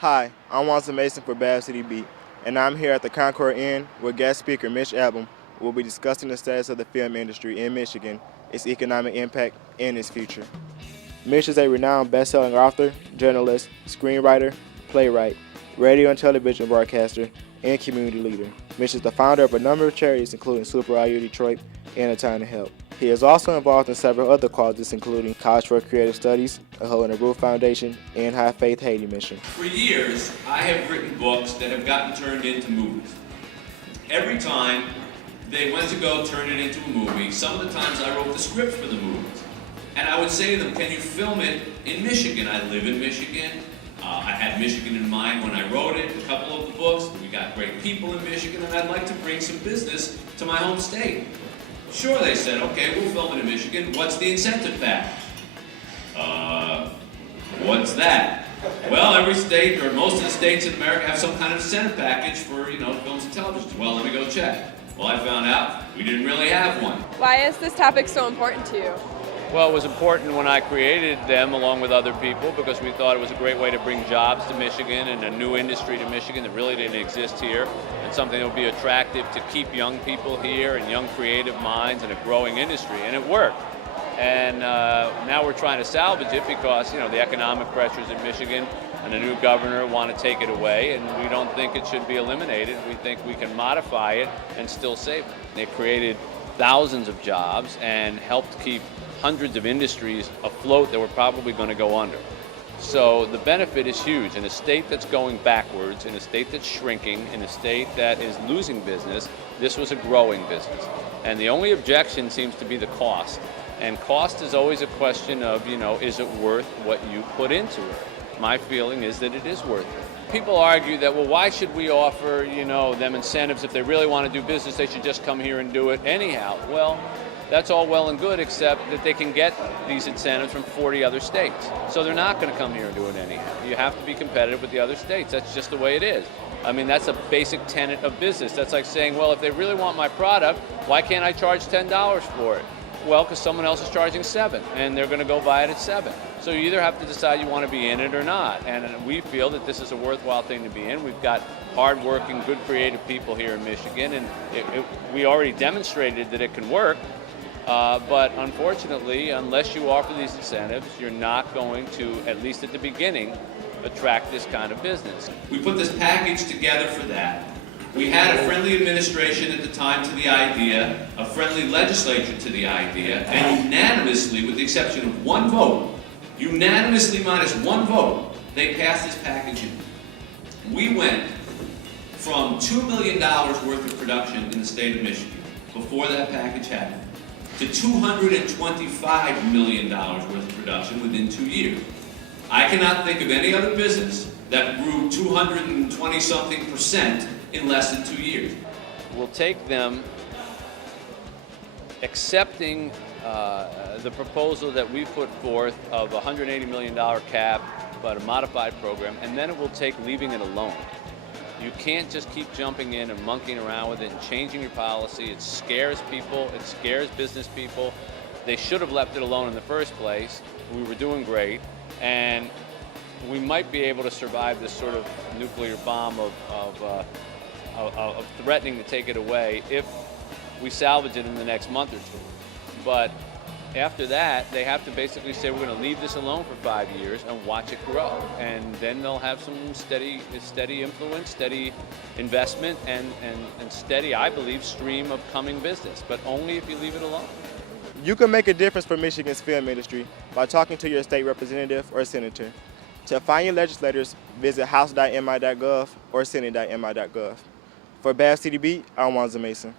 Hi, I'm Walter Mason for Bath City Beat, and I'm here at the Concord Inn with guest speaker Mitch Albom, who will be discussing the status of the film industry in Michigan, its economic impact, and its future. Mitch is a renowned best-selling author, journalist, screenwriter, playwright, radio and television broadcaster, and community leader. Mitch is the founder of a number of charities including Super IU Detroit and A Time to Help. He is also involved in several other causes including College for Creative Studies, a Hole in the Roof Foundation, and High Faith Haiti Mission. For years, I have written books that have gotten turned into movies. Every time they went to go turn it into a movie, some of the times I wrote the script for the movies. And I would say to them, can you film it in Michigan? I live in Michigan. I had Michigan in mind when I wrote it, a couple of the books. We got great people in Michigan, and I'd like to bring some business to my home state. Sure, they said, okay, we'll film it in Michigan. What's the incentive package? What's that? Well, every state, or most of the states in America, have some kind of incentive package for, films and television. Well, let me go check. Well, I found out we didn't really have one. Why is this topic so important to you? Well, it was important when I created them along with other people because we thought it was a great way to bring jobs to Michigan and a new industry to Michigan that really didn't exist here, and something that would be attractive to keep young people here and young creative minds in a growing industry, and it worked. And now we're trying to salvage it because, the economic pressures in Michigan and the new governor want to take it away, and we don't think it should be eliminated. We think we can modify it and still save it. They created thousands of jobs and helped keep hundreds of industries afloat that were probably going to go under. So the benefit is huge. In a state that's going backwards, in a state that's shrinking, in a state that is losing business, this was a growing business. And the only objection seems to be the cost. And cost is always a question of, is it worth what you put into it? My feeling is that it is worth it. People argue that, well, why should we offer, them incentives? If they really want to do business, they should just come here and do it anyhow. Well, that's all well and good, except that they can get these incentives from 40 other states. So they're not going to come here and do it anyhow. You have to be competitive with the other states. That's just the way it is. I mean, that's a basic tenet of business. That's like saying, well, if they really want my product, why can't I charge $10 for it? Well, because someone else is charging $7, and they're going to go buy it at $7. So you either have to decide you want to be in it or not. And we feel that this is a worthwhile thing to be in. We've got hardworking, good, creative people here in Michigan, and we already demonstrated that it can work. But unfortunately, unless you offer these incentives, you're not going to, at least at the beginning, attract this kind of business. We put this package together for that. We had a friendly administration at the time to the idea, a friendly legislature to the idea, and unanimously, with the exception of one vote, unanimously minus one vote, they passed this package in. We went from $2 million worth of production in the state of Michigan before that package happened to $225 million worth of production within 2 years. I cannot think of any other business that grew 220-something% in less than 2 years. We'll take them accepting the proposal that we put forth of a $180 million cap, but a modified program, and then it will take leaving it alone. You can't just keep jumping in and monkeying around with it and changing your policy. It scares people. It scares business people. They should have left it alone in the first place. We were doing great, and we might be able to survive this sort of nuclear bomb of threatening to take it away if we salvage it in the next month or two. But after that, they have to basically say we're going to leave this alone for 5 years and watch it grow. And then they'll have some steady influence, steady investment, and steady, I believe, stream of coming business, but only if you leave it alone. You can make a difference for Michigan's film industry by talking to your state representative or senator. To find your legislators, visit house.mi.gov or senate.mi.gov. For Bath City Beat, I'm Walter Mason.